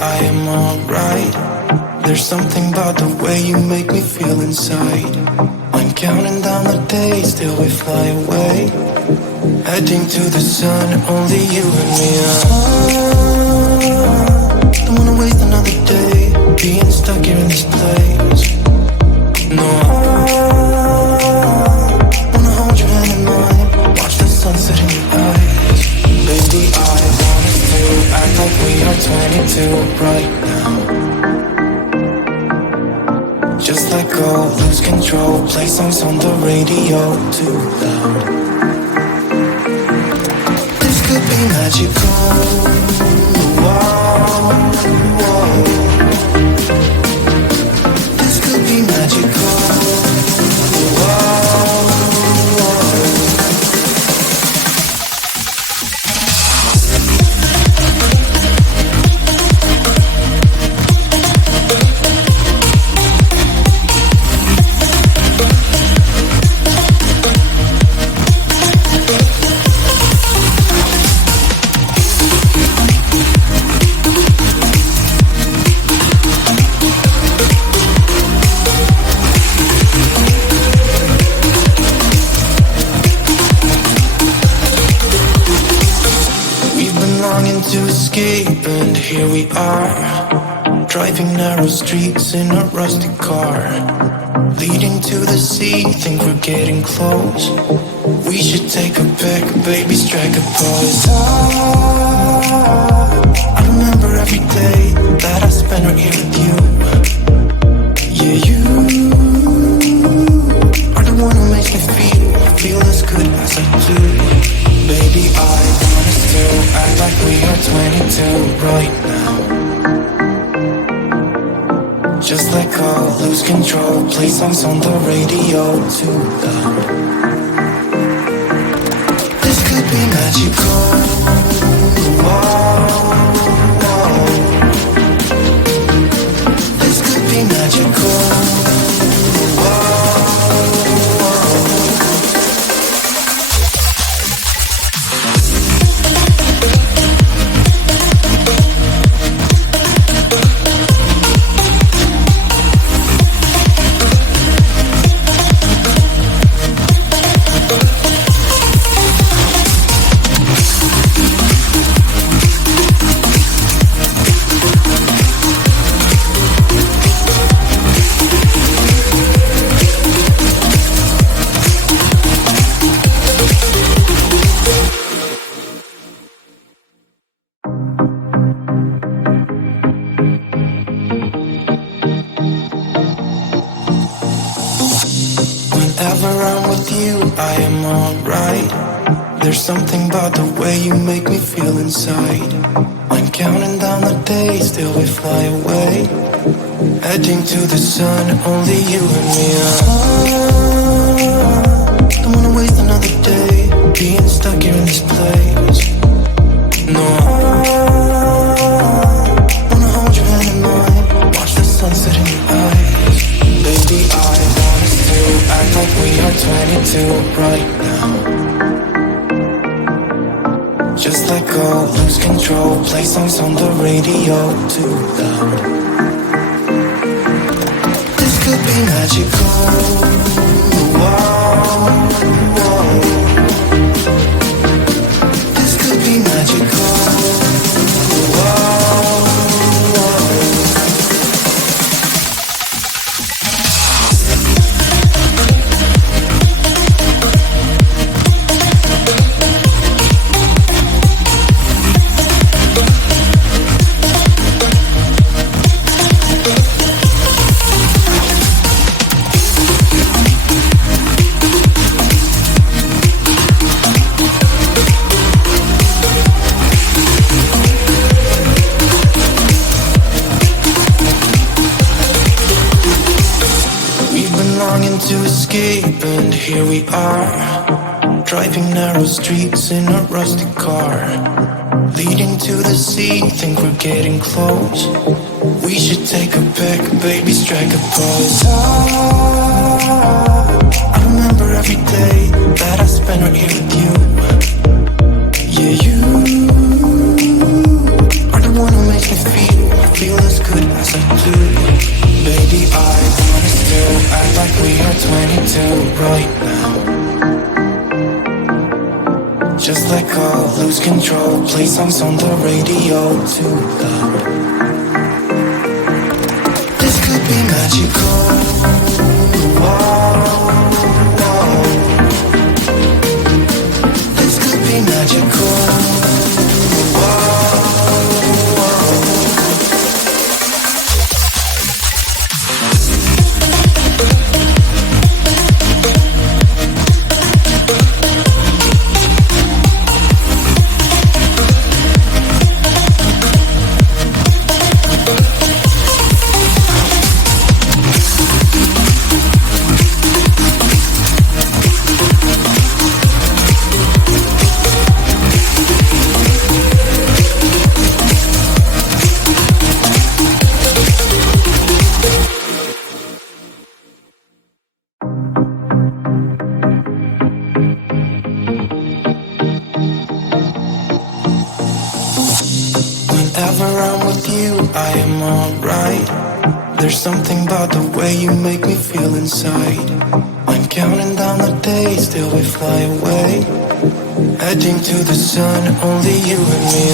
I am alright. There's something about the way you make me feel inside. I'm counting down the days till we fly away, heading to the sun, only you and me. Don't wanna waste another day being stuck here in this place. No, wanna hold your hand in mine, watch the sunset in your eyes. Baby, I want us to act like we are 22 right now. Just let go, lose control, play songs on the radio too loud. This could be magical. Whoa, whoa. This could be magical. Whoa, to escape, and here we are, driving narrow streets in a rusty car, leading to the sea, think we're getting close. We should take a pic, baby, strike a pose. I remember every day that I spent right here with you. Yeah, you are the one who makes me feel as good as I do. Baby, I want us to act like we are 22 right now. Just let go, lose control, play songs on the radio too loud. This could be magical. Whoa, whoa. This could be magical. Whoa. Whenever I'm with you, I am alright. There's something about the way you make me feel inside. I'm counting down the days till we fly away, heading to the sun, only you and me. Don't wanna waste another day being stuck here in this place. No, wanna hold your hand in mine, watch the sunset in your eyes. Baby, I want us to act like we are 22 right now. Just let go, lose control, play songs on the radio too loud. This could be magical. Whoa, whoa. This could be magical. Whoa. To escape, and here we are, driving narrow streets in a rusty car, leading to the sea, think we're getting close. We should take a pic, baby, strike a pose. I remember every day that I spent right here with you. Yeah, you are the one who makes me right now. Just let go, lose control, play songs on the radio too loud. This could be magical. Whoa, whoa. This could be magical. Whenever I'm with you, I am alright. There's something about the way you make me feel inside. I'm counting down the days till we fly away, heading to the sun, only you and me.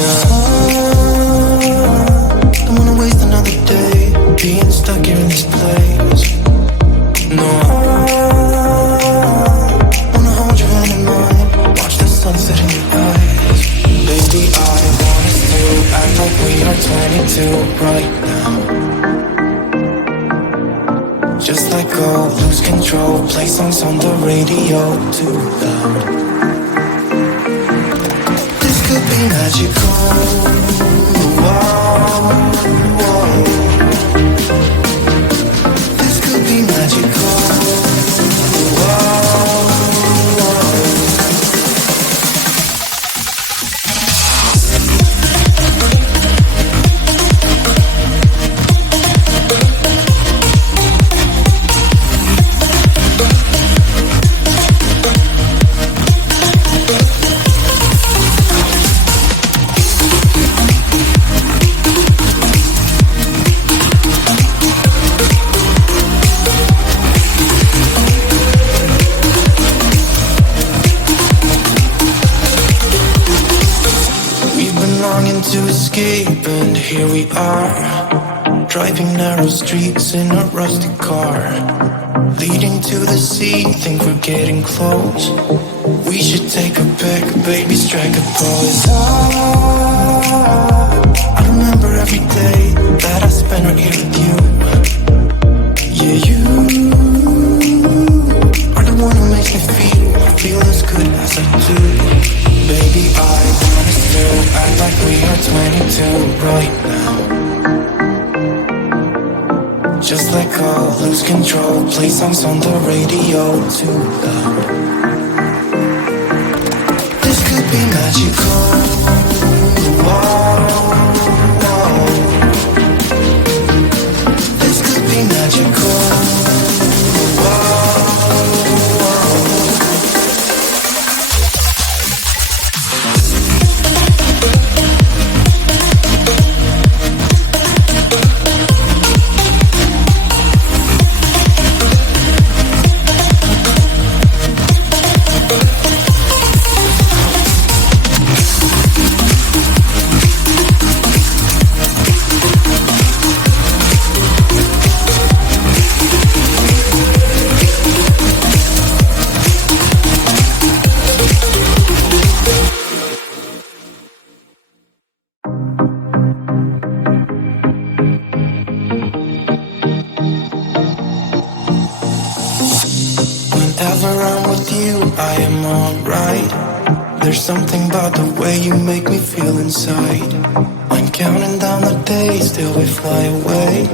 Don't wanna waste another day being stuck here in this place. No, wanna hold your hand in mine, watch the sunset in your eyes. Baby, I want us to act like we are 22 right now. Just let go, lose control, play songs on the radio too loud. This could be magical. Whoa, whoa. This could be magical. Whoa, whoa. To escape, and here we are, driving narrow streets in a rusty car, leading to the sea, think we're getting close. We should take a pic, baby, strike a pose. I remember every day that I spent right here with you. Yeah, you are the one who makes me feel as good as I do. Baby, I want us to act like we are 22 right now. Just let go, lose control, play songs on the radio too loud. This could be magical. Whoa, whoa. This could be magical. Whoa. Whenever I'm with you, I am alright. There's something about the way you make me feel inside. I'm counting down the days till we fly away,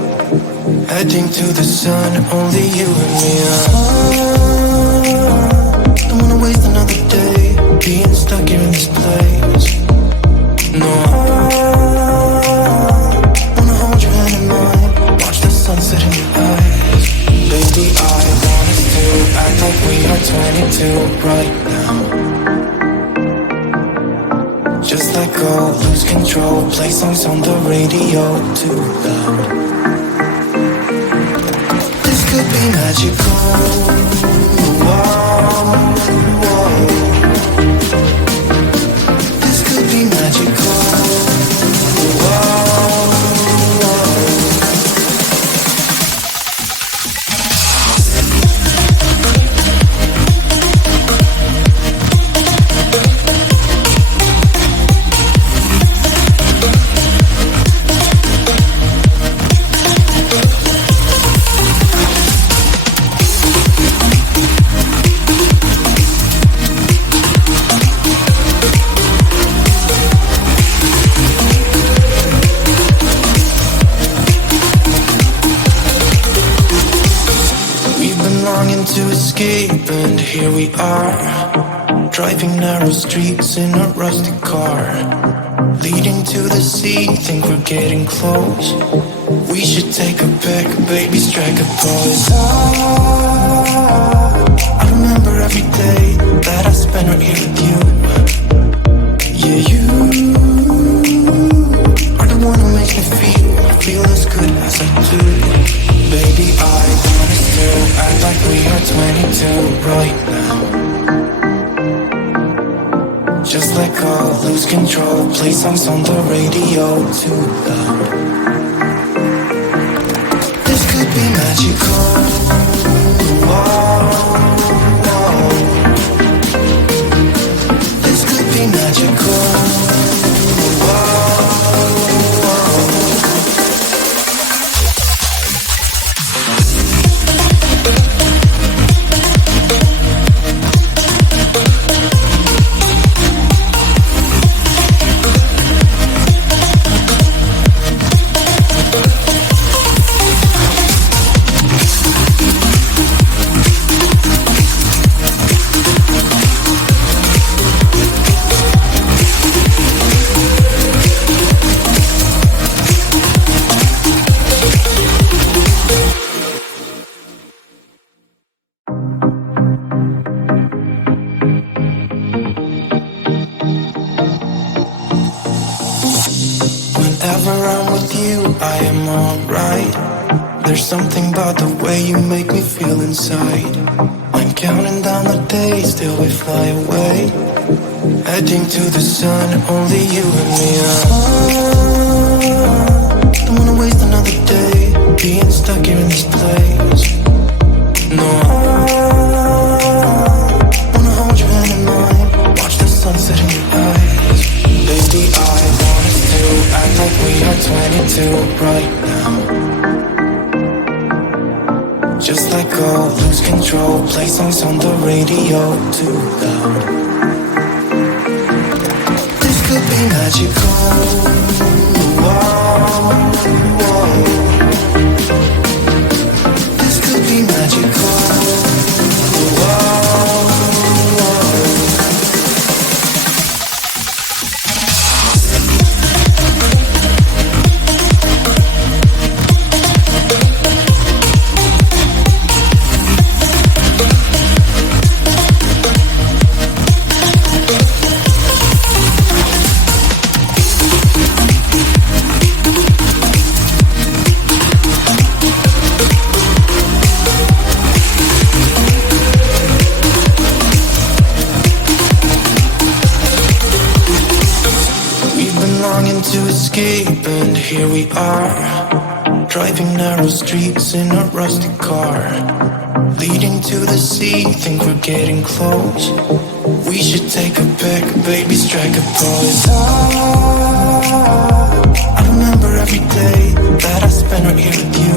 heading to the sun, only you and me. Don't wanna waste another day being stuck here in this place. No, wanna hold your hand in mine, watch the sunset in your eyes. Baby, I want us to act like we are 22 right now. Just let go, lose control, play songs on the radio too loud. This could be magical. Whoa. escape, and here we are, driving narrow streets in a rusty car, leading to the sea. Think we're getting close. We should take a pic, baby, strike a pose. I remember every day that I spent right here with you. Yeah, you are the one who makes me feel as good as I do. Baby, I wanna still act like we are 22 right now. Just let go, lose control, play songs on the radio too loud. This could be magical. Whoa, whoa. This could be magical. Whoa, whenever I'm with you, I am alright. There's something about the way you make me feel inside. I'm counting down the days till we fly away, heading to the sun, only you and me. Don't wanna waste another day being stuck here in this place. No, wanna hold your hand in mine, watch the sunset in your eyes. Baby, I wanna still act like we are 22 right now. Just let go, lose control, play songs on the radio too loud. This could be magical. Whoa, whoa. This could be magical. Whoa, whoa. To escape, and here we are, driving narrow streets in a rusty car, leading to the sea. Think we're getting close. We should take a pic, baby, strike a pose. I remember every day that I spent right here with you.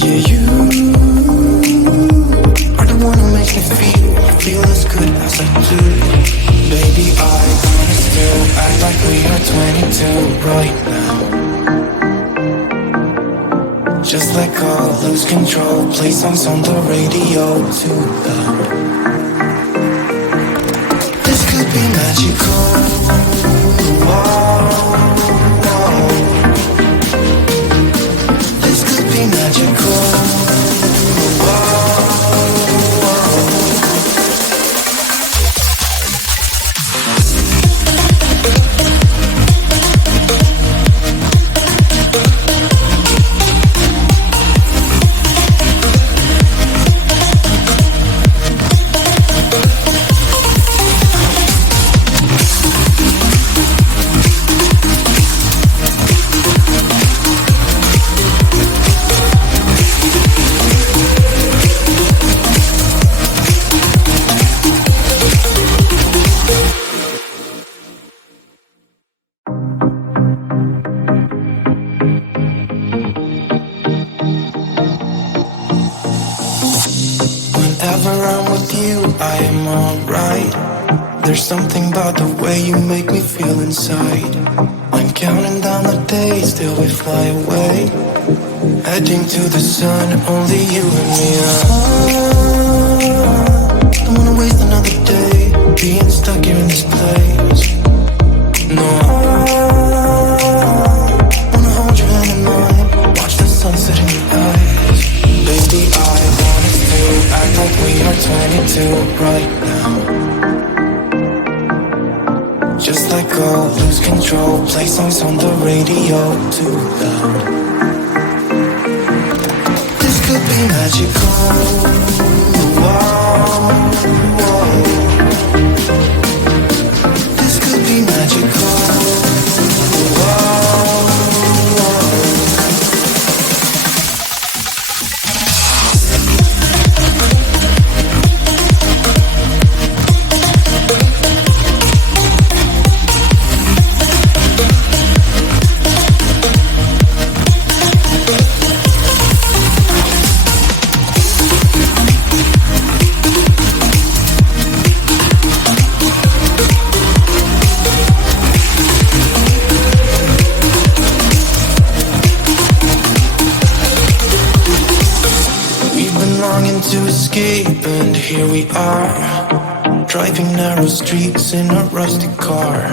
Yeah, you are the one who makes me feel as good as I do. Baby, I wanna still act like we are 22 right now. Just let go, lose control, play songs on the radio too loud. This could be magical. Whoa, whoa. This could be magical. Whoa, whoa. Whenever I'm with you, I am alright. There's something about the way you make me feel inside. I'm counting down the days till we fly away, heading to the sun, only you and me. like we are 22 right now. Just let go, lose control, play songs on the radio too loud. This could be magical. Whoa, whoa. This could be magical. To escape, and here we are, driving narrow streets in a rusty car,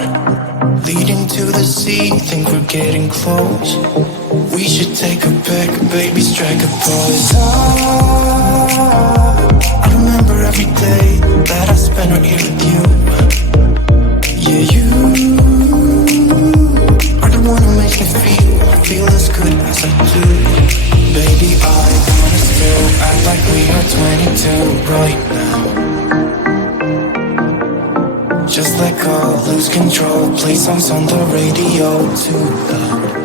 leading to the sea. Think we're getting close. We should take a pic, baby, strike a pose. I remember every day that I spent right here with you. Yeah, you are the one who makes me feel as good as I do. Baby, I wanna still act like we are 22 right now. Just let go, lose control, play songs on the radio too loud.